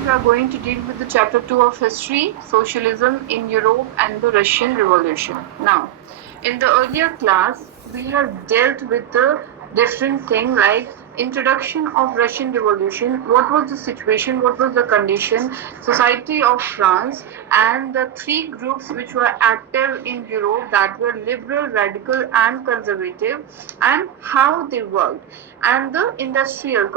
we are going to deal with the chapter 2 of history, socialism in Europe and the Russian Revolution. Now, in the earlier class, we have dealt with the different thing like introduction of Russian Revolution, what was the situation, what was the condition, society of France, and the three groups which were active in Europe that were liberal, radical, and conservative, and how they worked, and the industrial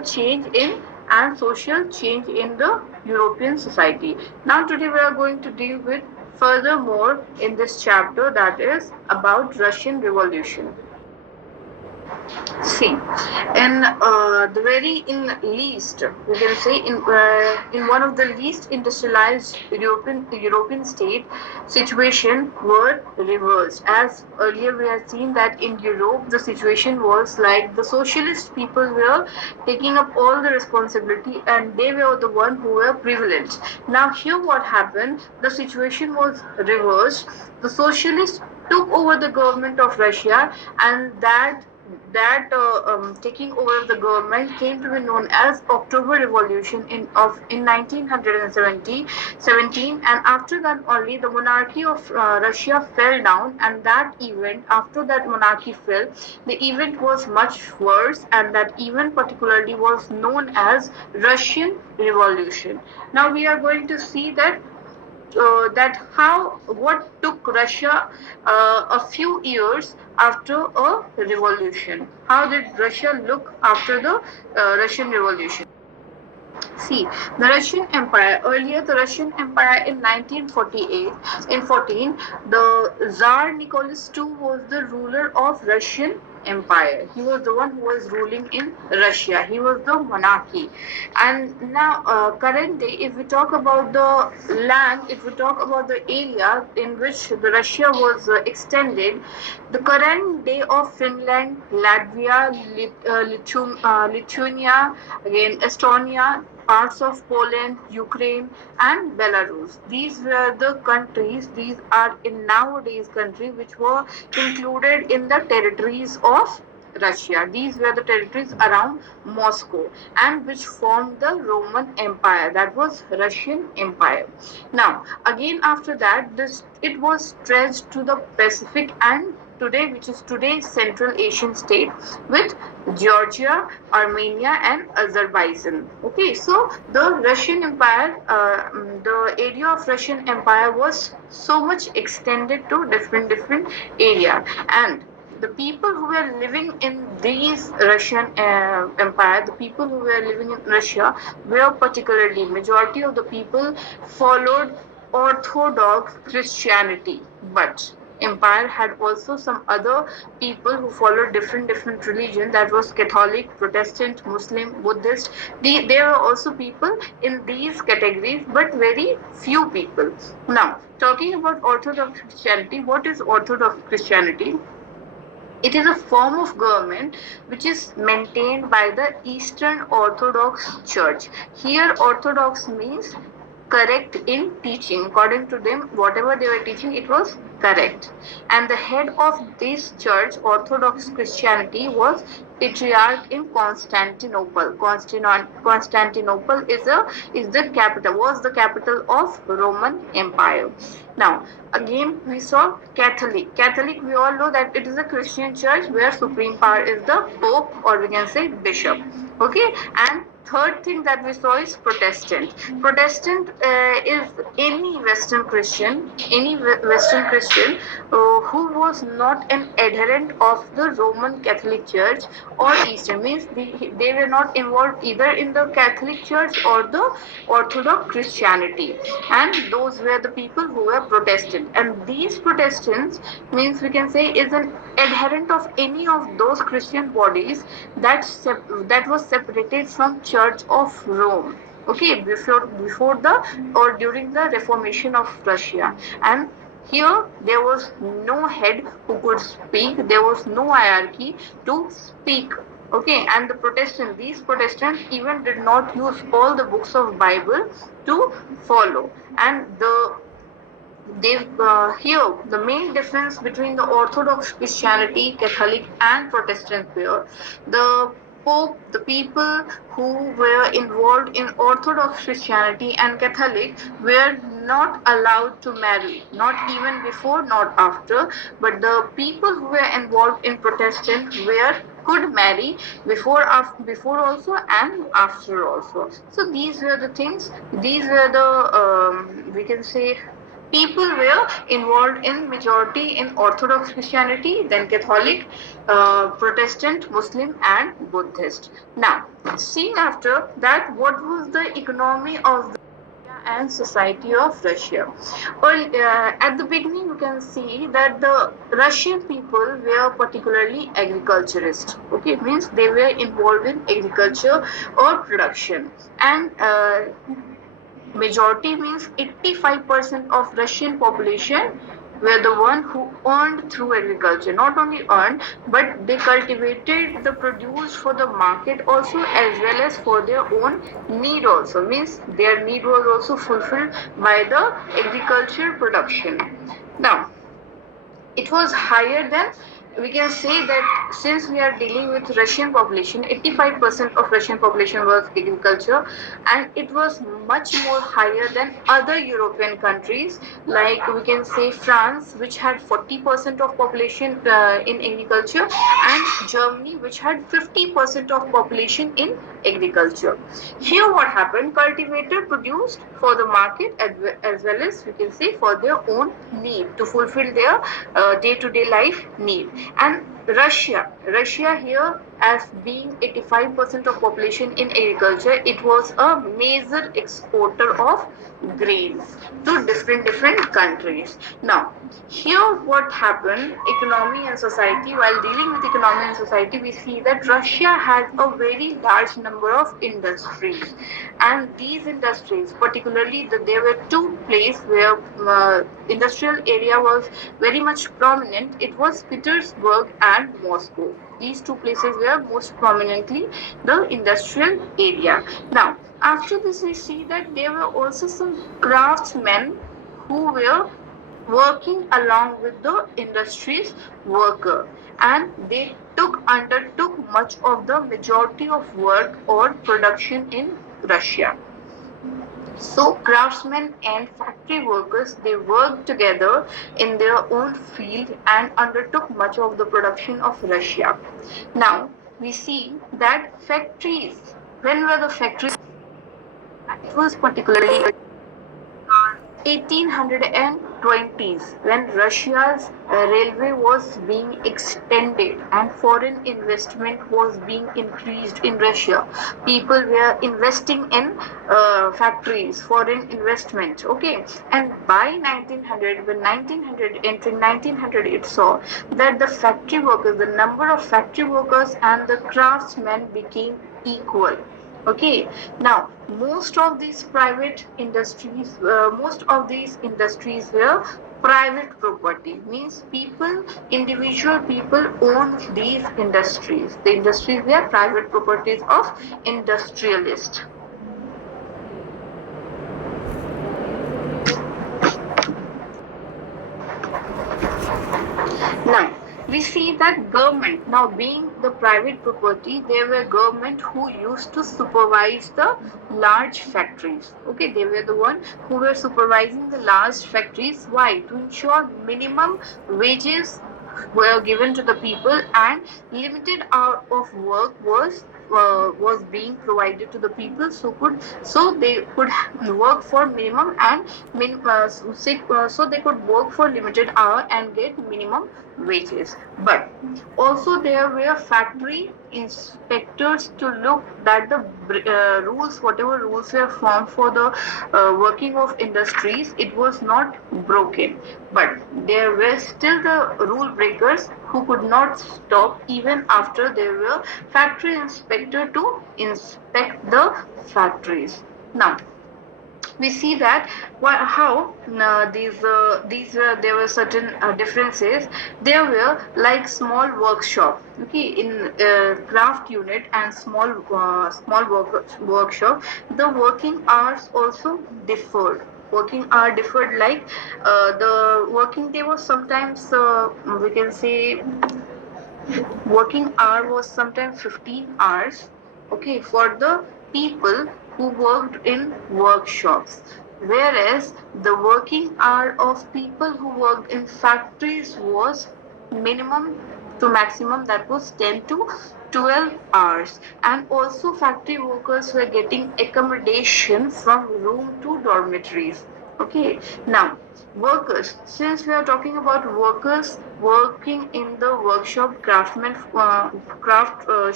change in and social change in the European society. Now today we are going to deal with furthermore in this chapter that is about Russian Revolution. See, the very in least, we can say in one of the least industrialized European state, situation were reversed. As earlier we have seen that in Europe the situation was like the socialist people were taking up all the responsibility and they were the one who were privileged. Now here what happened? The situation was reversed. The socialists took over the government of Russia, and that taking over of the government came to be known as October Revolution in 1917, and after that only the monarchy of Russia fell down, and that event after that monarchy fell, the event was much worse, and that event particularly was known as Russian Revolution. Now we are going to see that how what took Russia a few years after a revolution. How did Russia look after the Russian Revolution? See, the Russian Empire, earlier the Russian Empire in 1948, in 14, the Tsar Nicholas II was the ruler of Russian Empire. He was the one who was ruling in Russia. He was the monarchy. And now, current day, if we talk about the land, if we talk about the area in which the Russia was extended, the current day of Finland, Latvia, Lithuania, again Estonia, parts of Poland, Ukraine, and Belarus. These were the countries, these are in nowadays countries which were included in the territories of Russia. These were the territories around Moscow and which formed the Roman Empire, that was Russian Empire. Now, again after that, it was stretched to the Pacific and today, which is today's Central Asian state with Georgia, Armenia, and Azerbaijan. Okay, so the Russian Empire, the area of Russian Empire was so much extended to different area, and the people who were living in these Russian empire, the people who were living in Russia were particularly majority of the people followed Orthodox Christianity, but empire had also some other people who followed different religion, that was Catholic, Protestant, Muslim, Buddhist. There were also people in these categories, but very few people. Now talking about Orthodox Christianity, what is Orthodox Christianity? It is a form of government which is maintained by the Eastern Orthodox Church. Here Orthodox means correct in teaching. According to them, whatever they were teaching, it was correct. And the head of this church, Orthodox Christianity, was Patriarch in Constantinople. Constantinople is the capital, was the capital of Roman Empire. Now, again, we saw Catholic. Catholic, we all know that it is a Christian church where supreme power is the Pope, or we can say Bishop. Okay, and third thing that we saw is Protestant. Protestant is any Western Christian who was not an adherent of the Roman Catholic Church or Eastern, means they were not involved either in the Catholic Church or the Orthodox Christianity, and those were the people who were Protestant. And these Protestants means we can say is an adherent of any of those Christian bodies that was separated from Church of Rome. Okay, before the or during the Reformation of Russia, and here there was no head who could speak. There was no hierarchy to speak. Okay, and these Protestants even did not use all the books of Bible to follow, and here the main difference between the Orthodox Christianity, Catholic, and Protestant were the Pope, the people who were involved in Orthodox Christianity and Catholic were not allowed to marry, not even before, not after, but the people who were involved in Protestant were could marry before also and after also. So these were the things. These were the we can say people were involved in majority in Orthodox Christianity, then Catholic, Protestant, Muslim, and Buddhist. Now, seeing after that, what was the economy of the and society of Russia? Well, at the beginning, you can see that the Russian people were particularly agriculturist. Okay, it means they were involved in agriculture or production, and majority means 85% of Russian population were the one who earned through agriculture. Not only earned, but they cultivated the produce for the market also as well as for their own need also. Means their need was also fulfilled by the agriculture production. Now, it was higher than we can say that since we are dealing with Russian population, 85% of Russian population was agriculture, and it was much more higher than other European countries, like we can say France, which had 40% of population in agriculture, and Germany, which had 50% of population in agriculture. Here, what happened? Cultivator produced for the market as well as we can say for their own need to fulfill their day-to-day life need. And Russia here as being 85% of population in agriculture, it was a major exporter of grains to different countries. Now, here what happened, economy and society, while dealing with economy and society, we see that Russia has a very large number of industries. And these industries, particularly there were two places where industrial area was very much prominent. It was Petersburg and Moscow. These two places were most prominently the industrial area. Now, after this, we see that there were also some craftsmen who were working along with the industry's worker, and they undertook much of the majority of work or production in Russia. So craftsmen and factory workers, they worked together in their own field and undertook much of the production of Russia. Now we see that factories, when were the factories? It was particularly 1820s when Russia's railway was being extended and foreign investment was being increased in Russia. People were investing in factories, foreign investment. Okay, and by 1900, when 1900 entered 1900, it saw that the factory workers, the number of factory workers and the craftsmen became equal. Okay, now most of these industries were private property, means individual people own these industries. The industries were private properties of industrialists. Now, we see that government, now being the private property, there were government who used to supervise the large factories. Okay, they were the one who were supervising the large factories. Why? To ensure minimum wages were given to the people and limited hour of work was being provided to the people so they could work for minimum and so they could work for limited hour and get minimum wages. But also there were factory inspectors to look that the rules, whatever rules were formed for the working of industries, it was not broken. But there were still the rule breakers who could not stop even after there were factory inspector to inspect the factories. Now, we see that how there were certain differences. There were like small workshop, okay, in craft unit and workshop. The working hours also differed. Working hour differed, like the working day was sometimes we can say Working hour was sometimes 15 hours, okay, for the people who worked in workshops. Whereas the working hour of people who worked in factories was minimum to maximum, that was 10 to 12 hours. And also factory workers were getting accommodation from room to dormitories. Okay, now workers, since we are talking about workers working in the workshop, craft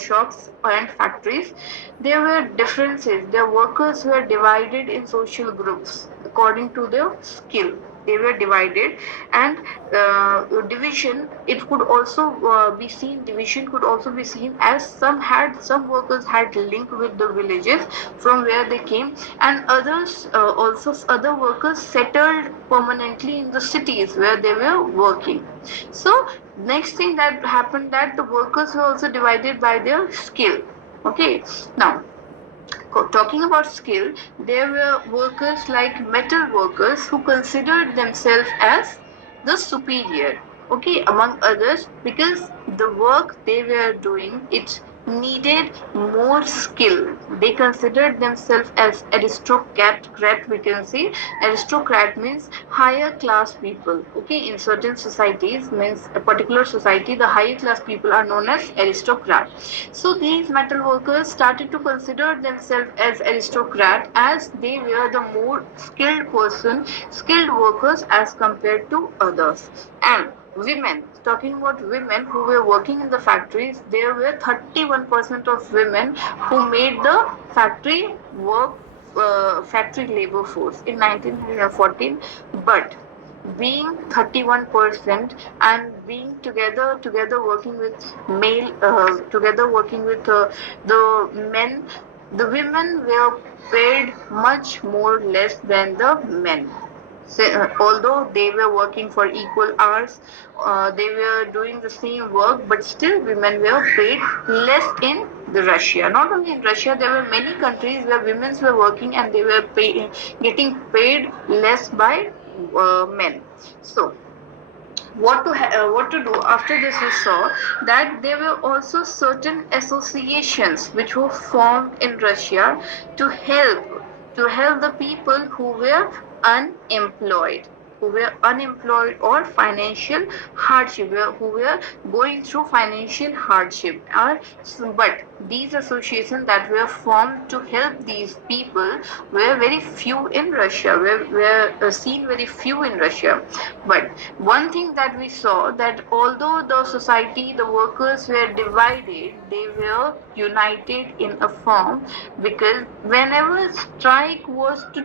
shops and factories, there were differences. The workers were divided in social groups according to their skill. They were divided, and division, it could also be seen, division could also be seen as some workers had link with the villages from where they came, and others also other workers settled permanently in the cities where they were working. So next thing that happened, that the workers were also divided by their skill. Okay, now talking about skill, there were workers like metal workers who considered themselves as the superior, okay, among others, because the work they were doing, it needed more skill. They considered themselves as aristocrat, we can say. Aristocrat means higher class people. Okay, in certain societies, means a particular society, the higher class people are known as aristocrat. So these metal workers started to consider themselves as aristocrat, as they were the more skilled workers as compared to others. And women, talking about women who were working in the factories, there were 31% of women who made the factory labor force in 1914. But being 31% and being together working with male together working with the men, the women were paid much more less than the men. So, although they were working for equal hours, they were doing the same work, but still women were paid less in the Russia. Not only in Russia, there were many countries where women were working and they were getting paid less by men. So what to do after this, we saw that there were also certain associations which were formed in Russia to help the people unemployed who were unemployed or financial hardship, who were going through financial hardship. But these associations that were formed to help these people were very few in Russia, were seen very few in Russia. But one thing that we saw, that although the society, the workers were divided, they were united in a form, because whenever strike was to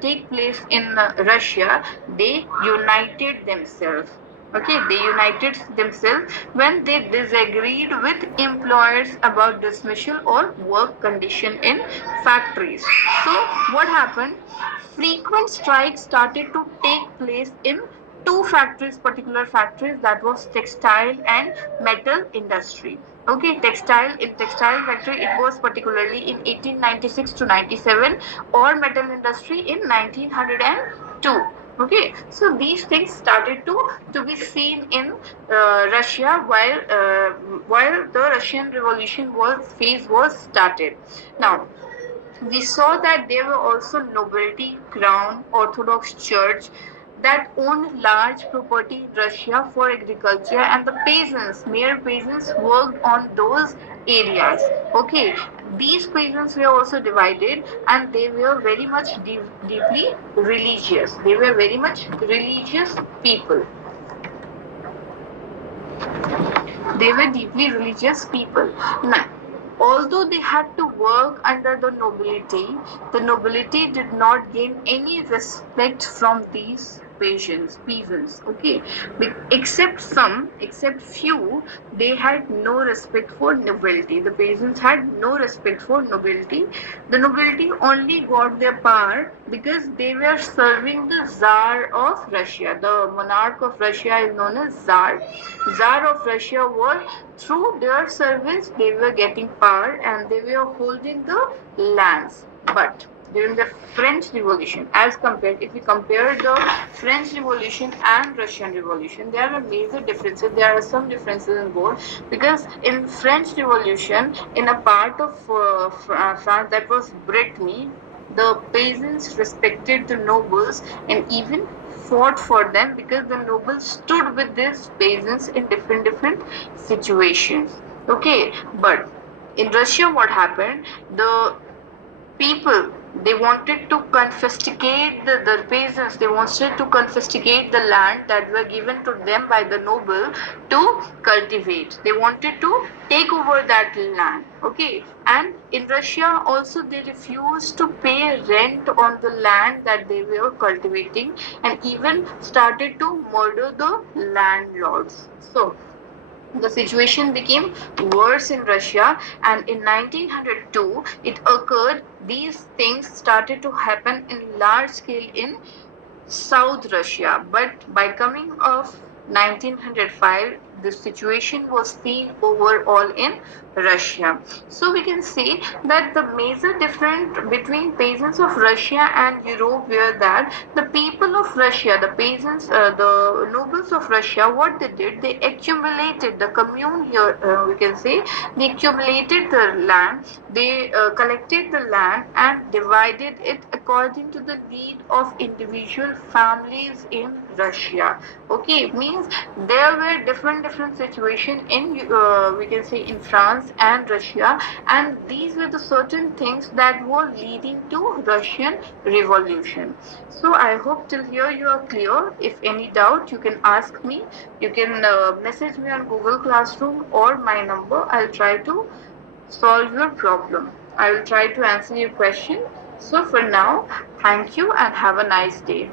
take place in Russia, they united themselves. Okay, they united themselves when they disagreed with employers about dismissal or work condition in factories. So what happened? Frequent strikes started to take place in two factories, particular factories, that was textile and metal industry. Okay, textile factory, it was particularly in 1896 to 97, or metal industry in 1902. Okay, so these things started to be seen in Russia while the Russian Revolution was started. Now we saw that there were also nobility, crown, Orthodox Church that owned large property in Russia for agriculture, and the peasants, mere peasants, worked on those areas. Okay, these peasants were also divided, and they were very much deeply religious. They were very much religious people. They were deeply religious people. Now, although they had to work under the nobility did not gain any respect from these peasants. Okay, except few, they had no respect for nobility. The peasants had no respect for nobility. The nobility only got their power because they were serving the Tsar of Russia. The monarch of Russia is known as Tsar. Tsar of Russia were, through their service, they were getting power and they were holding the lands. But during the French Revolution, as compared, if we compare the French Revolution and Russian Revolution, there are major differences. There are some differences in both, because in French Revolution, in a part of France that was Brittany, the peasants respected the nobles and even fought for them, because the nobles stood with these peasants in different situations. Okay, but in Russia, what happened? The people, they wanted to confiscate the peasants, they wanted to confiscate the land that were given to them by the noble to cultivate. They wanted to take over that land. Okay, and in Russia also they refused to pay rent on the land that they were cultivating, and even started to murder the landlords. So the situation became worse in Russia, and in 1902 it occurred. These things started to happen in large scale in South Russia. But by coming of 1905, the situation was seen overall in Russia. So we can say that the major difference between peasants of Russia and Europe were that the people of Russia, the peasants, the nobles of Russia, what they did, they accumulated the commune here, we can say, they accumulated the land, they collected the land and divided it according to the need of individual families in Russia. Okay, means there were different situation in, we can say, in France and Russia, and these were the certain things that were leading to Russian Revolution. So I hope till here you are clear. If any doubt, you can ask me. You can message me on Google Classroom or my number. I'll try to solve your problem. I will try to answer your question. So for now, thank you and have a nice day.